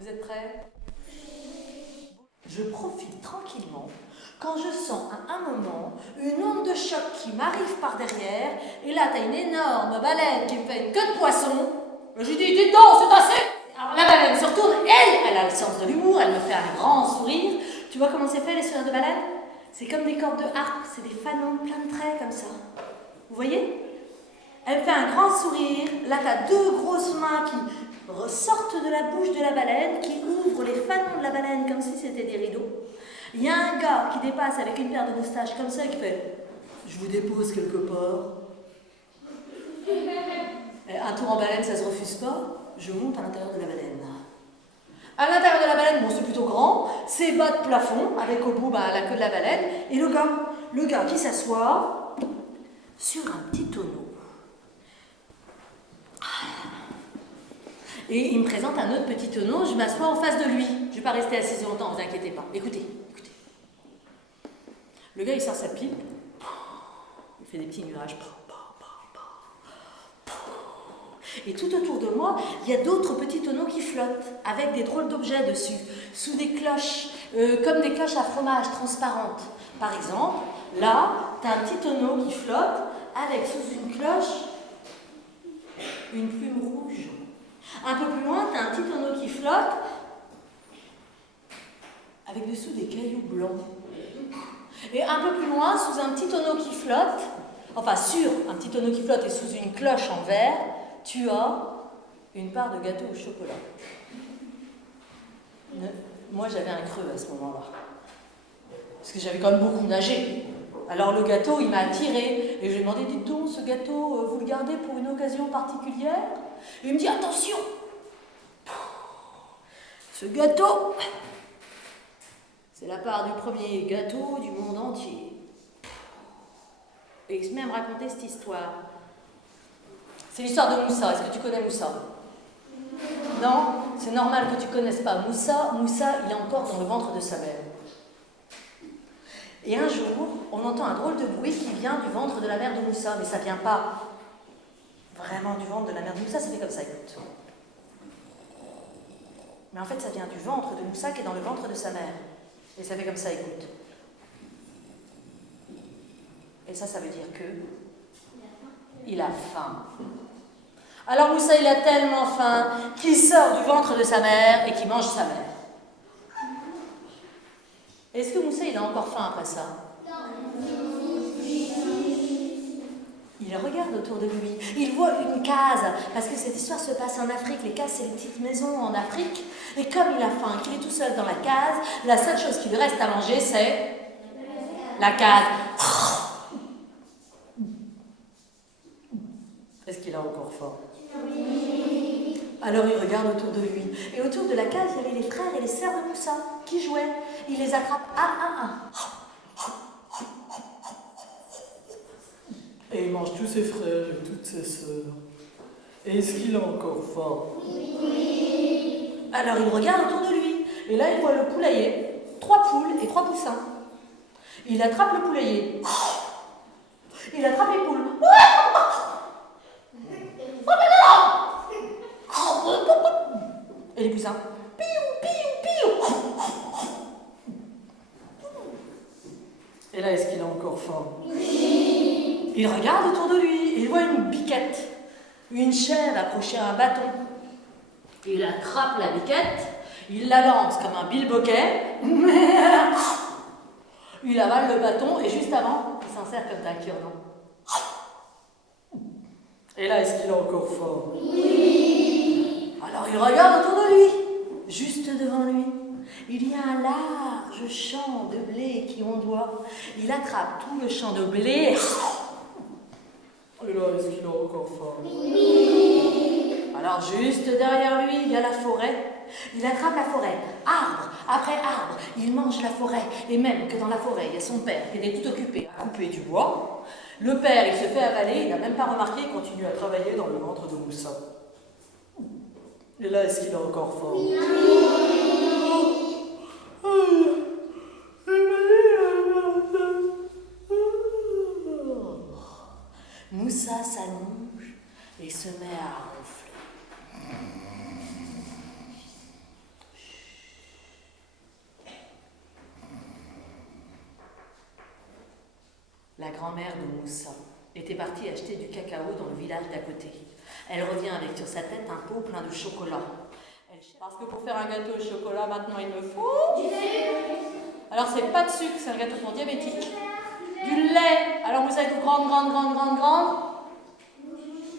Vous êtes prêts? Je profite tranquillement quand je sens à un moment une onde de choc qui m'arrive par derrière, et là t'as une énorme baleine qui me fait une queue de poisson. Je lui dis, dis donc, c'est assez! Alors la baleine se retourne, elle a le sens de l'humour, elle me fait un grand sourire. Tu vois comment c'est fait les sourires de baleine? C'est comme des cordes de harpe, c'est des fanons plein de traits comme ça. Vous voyez? Elle fait un grand sourire, là t'as deux grosses mains qui ressortent de la bouche de la baleine, qui ouvrent les fanons de la baleine comme si c'était des rideaux. Il y a un gars qui dépasse avec une paire de moustaches comme ça et qui fait « Je vous dépose quelque part ». Un tour en baleine, ça se refuse pas. Je monte à l'intérieur de la baleine. À l'intérieur de la baleine, bon c'est plutôt grand, c'est bas de plafond, avec au bout la queue de la baleine, et le gars qui s'assoit sur un petit tonneau. Et il me présente un autre petit tonneau, je m'assois en face de lui. Je ne vais pas rester assise longtemps, vous inquiétez pas. Écoutez, écoutez. Le gars, il sort sa pipe, il fait des petits nuages. Et tout autour de moi, il y a d'autres petits tonneaux qui flottent, avec des drôles d'objets dessus, sous des cloches, comme des cloches à fromage transparentes. Par exemple, là, tu as un petit tonneau qui flotte, avec sous une cloche, une plume rouge. Un peu plus loin, tu as un petit tonneau qui flotte, avec dessous des cailloux blancs. Et un peu plus loin, sous un petit tonneau qui flotte, enfin sur un petit tonneau qui flotte et sous une cloche en verre, tu as une part de gâteau au chocolat. Moi, j'avais un creux à ce moment-là. Parce que j'avais quand même beaucoup nagé. Alors le gâteau, il m'a attiré. Et je lui ai demandé, dites donc, ce gâteau, vous le gardez pour une occasion particulière? Et il me dit, attention! Ce gâteau, c'est la part du premier gâteau du monde entier. Et il se met à me raconter cette histoire. C'est l'histoire de Moussa. Est-ce que tu connais Moussa? Non? C'est normal que tu ne connaisses pas Moussa. Moussa, il est encore dans le ventre de sa mère. Et un jour, on entend un drôle de bruit qui vient du ventre de la mère de Moussa. Mais ça ne vient pas vraiment du ventre de la mère de Moussa, ça fait comme ça, écoute. Mais en fait, ça vient du ventre de Moussa qui est dans le ventre de sa mère. Et ça fait comme ça, écoute. Et ça veut dire que il a faim. Alors Moussa, il a tellement faim qu'il sort du ventre de sa mère et qu'il mange sa mère. Est-ce que Moussa, il a encore faim après ça? Il regarde autour de lui. Il voit une case, parce que cette histoire se passe en Afrique. Les cases, c'est les petites maisons en Afrique. Et comme il a faim, qu'il est tout seul dans la case, la seule chose qui lui reste à manger, c'est la case. Est-ce qu'il a encore faim? Alors il regarde autour de lui. Et autour de la case, il y avait les frères et les sœurs de Moussa qui jouaient. Il les attrape un à un. Et il mange tous ses frères et toutes ses sœurs. Et est-ce qu'il a encore faim? Alors il regarde autour de lui. Et là, il voit le poulailler, 3 poules et 3 poussins. Il attrape le poulailler. Il attrape les poules. Et les poussins. Et là, est-ce qu'il a encore faim? Il regarde autour de lui et il voit une biquette, une chaîne accrochée à un bâton. Il attrape la biquette, il la lance comme un bilboquet, il avale le bâton et juste avant, il s'en sert comme d'un cure-dent. Et là, est-ce qu'il a encore faim? Alors il regarde autour de lui, juste devant lui. Il y a un large champ de blé qui ondoie. Il attrape tout le champ de blé. Et là, est-ce qu'il a encore faim? Alors juste derrière lui, il y a la forêt. Il attrape la forêt, arbre après arbre. Il mange la forêt. Et même que dans la forêt, il y a son père qui était tout occupé à couper du bois. Le père, il se fait avaler, il n'a même pas remarqué, il continue à travailler dans le ventre de Moussa. Et là, est-ce qu'il a encore faim? Moussa s'allonge et se met à ronfler. grand-mère de Moussa était partie acheter du cacao dans le village d'à côté. Elle revient avec sur sa tête un pot plein de chocolat. Parce que pour faire un gâteau au chocolat, maintenant il me faut... Alors c'est pas de sucre, c'est un gâteau pour diabétique. Du lait. Alors Moussa il faut grande.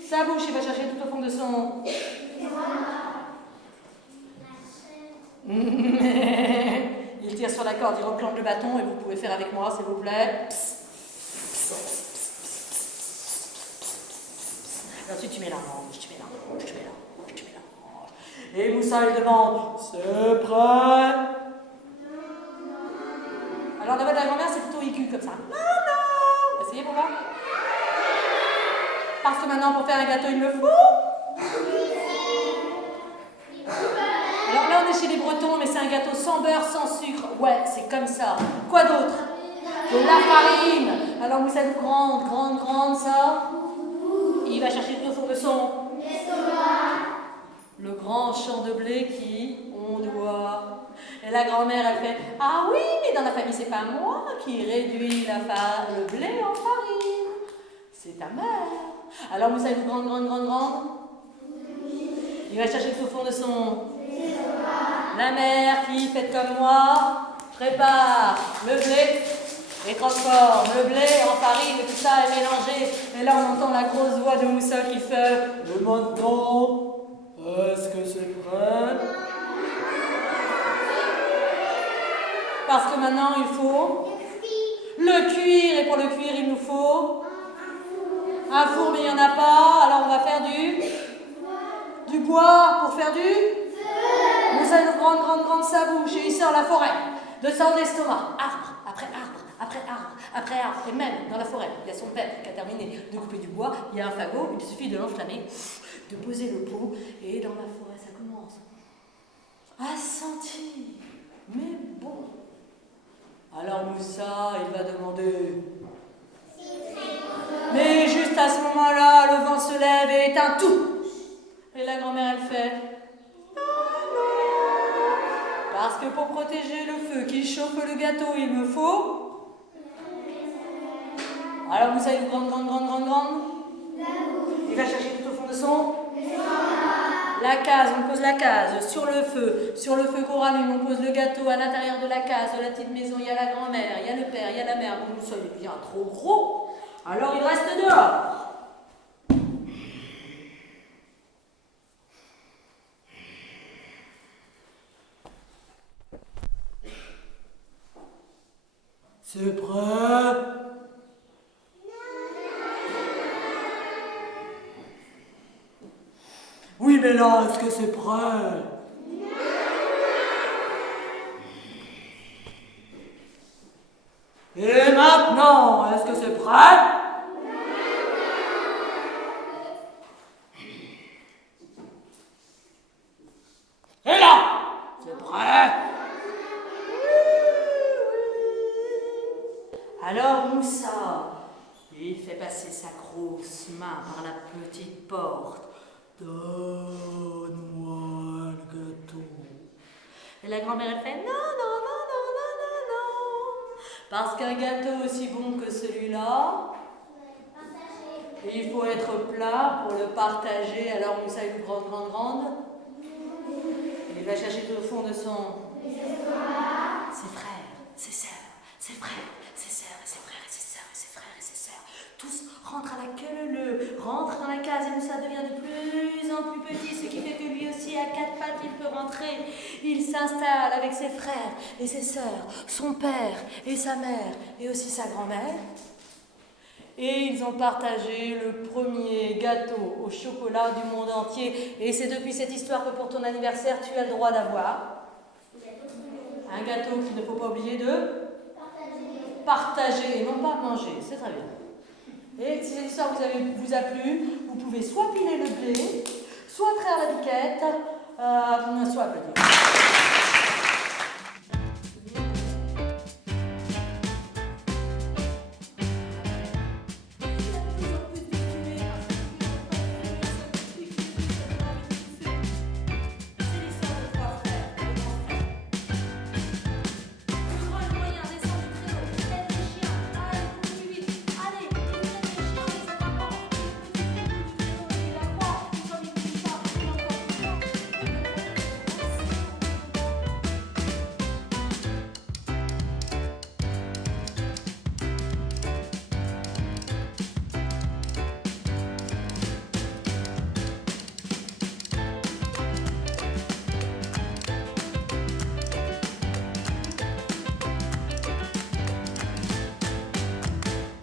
Sa bouche, il va chercher tout au fond de son... Il tire sur la corde, il replante le bâton et vous pouvez faire avec moi, s'il vous plaît. Et ensuite tu mélanges. Et Moussa il demande, c'est prêt? Alors la voix de la grand-mère c'est plutôt aigu comme ça. Non. Essayez pour voir. Parce que maintenant pour faire un gâteau il me faut. Alors là on est chez les Bretons mais c'est un gâteau sans beurre, sans sucre. Ouais, c'est comme ça. Quoi d'autre? De la farine. Alors Moussa nous grande ça. Il va chercher tout au fond de son le grand champ de blé qui on doit. Et la grand-mère elle fait ah oui mais dans la famille c'est pas moi qui réduit le blé en farine. C'est ta mère. Alors Moussa est grande. Il va chercher tout au fond de son... La mère qui, faites comme moi, prépare le blé et transforme le blé en farine et tout ça est mélangé. Et là on entend la grosse voix de Moussa qui fait et maintenant, est-ce que c'est prêt? Parce que maintenant il faut le cuire et pour le cuire il nous faut un four mais il n'y en a pas. Alors on va faire du bois pour faire du Moussa il grande sa bouche et il sort la forêt de son estomac. Arbre après arbre. Et même dans la forêt, il y a son père qui a terminé de couper du bois. Il y a un fagot, il suffit de l'enflammer, de poser le pot et dans la forêt ça commence à sentir. Mais bon. Alors Moussa il va demander. Mais juste à ce moment-là, le vent se lève et éteint tout. Et la grand-mère, elle fait non. Parce que pour protéger le feu qui chauffe le gâteau, il me faut... Alors Moussa, il grande. Il va chercher tout au fond de son... La case, on pose la case sur le feu qu'on rallume, on pose le gâteau à l'intérieur de la case, de la petite maison, il y a la grand-mère, il y a le père, il y a la mère. Bon, Moussa, il est bien trop gros. Alors il reste dehors. C'est prêt? Oui, mais là, est-ce que c'est prêt? Et maintenant, est-ce que c'est prêt? Et là, c'est prêt? Alors Moussa, il fait passer sa grosse main par la petite porte. Donne-moi le gâteau. Et la grand-mère, elle fait non. Parce qu'un gâteau aussi bon que celui-là, il faut être plat pour le partager. Alors Moussa est grande. Il va chercher tout au fond de son... Ses frères, ses sœurs, ses frères, ses sœurs, ses frères et ses sœurs, et ses frères et ses sœurs. Tous rentrent à la queue rentrent dans la case et Moussa devient de plus en plus petit, ce qui fait que lui aussi à quatre pattes il peut rentrer. Il s'installe avec ses frères et ses sœurs, son père et sa mère et aussi sa grand-mère. Et ils ont partagé le premier gâteau au chocolat du monde entier. Et c'est depuis cette histoire que pour ton anniversaire, tu as le droit d'avoir un gâteau qu'il ne faut pas oublier de partager et non pas manger. C'est très bien. Et si cette histoire vous a plu, vous pouvez soit piler le blé, soit traire la biquette, soit applaudir.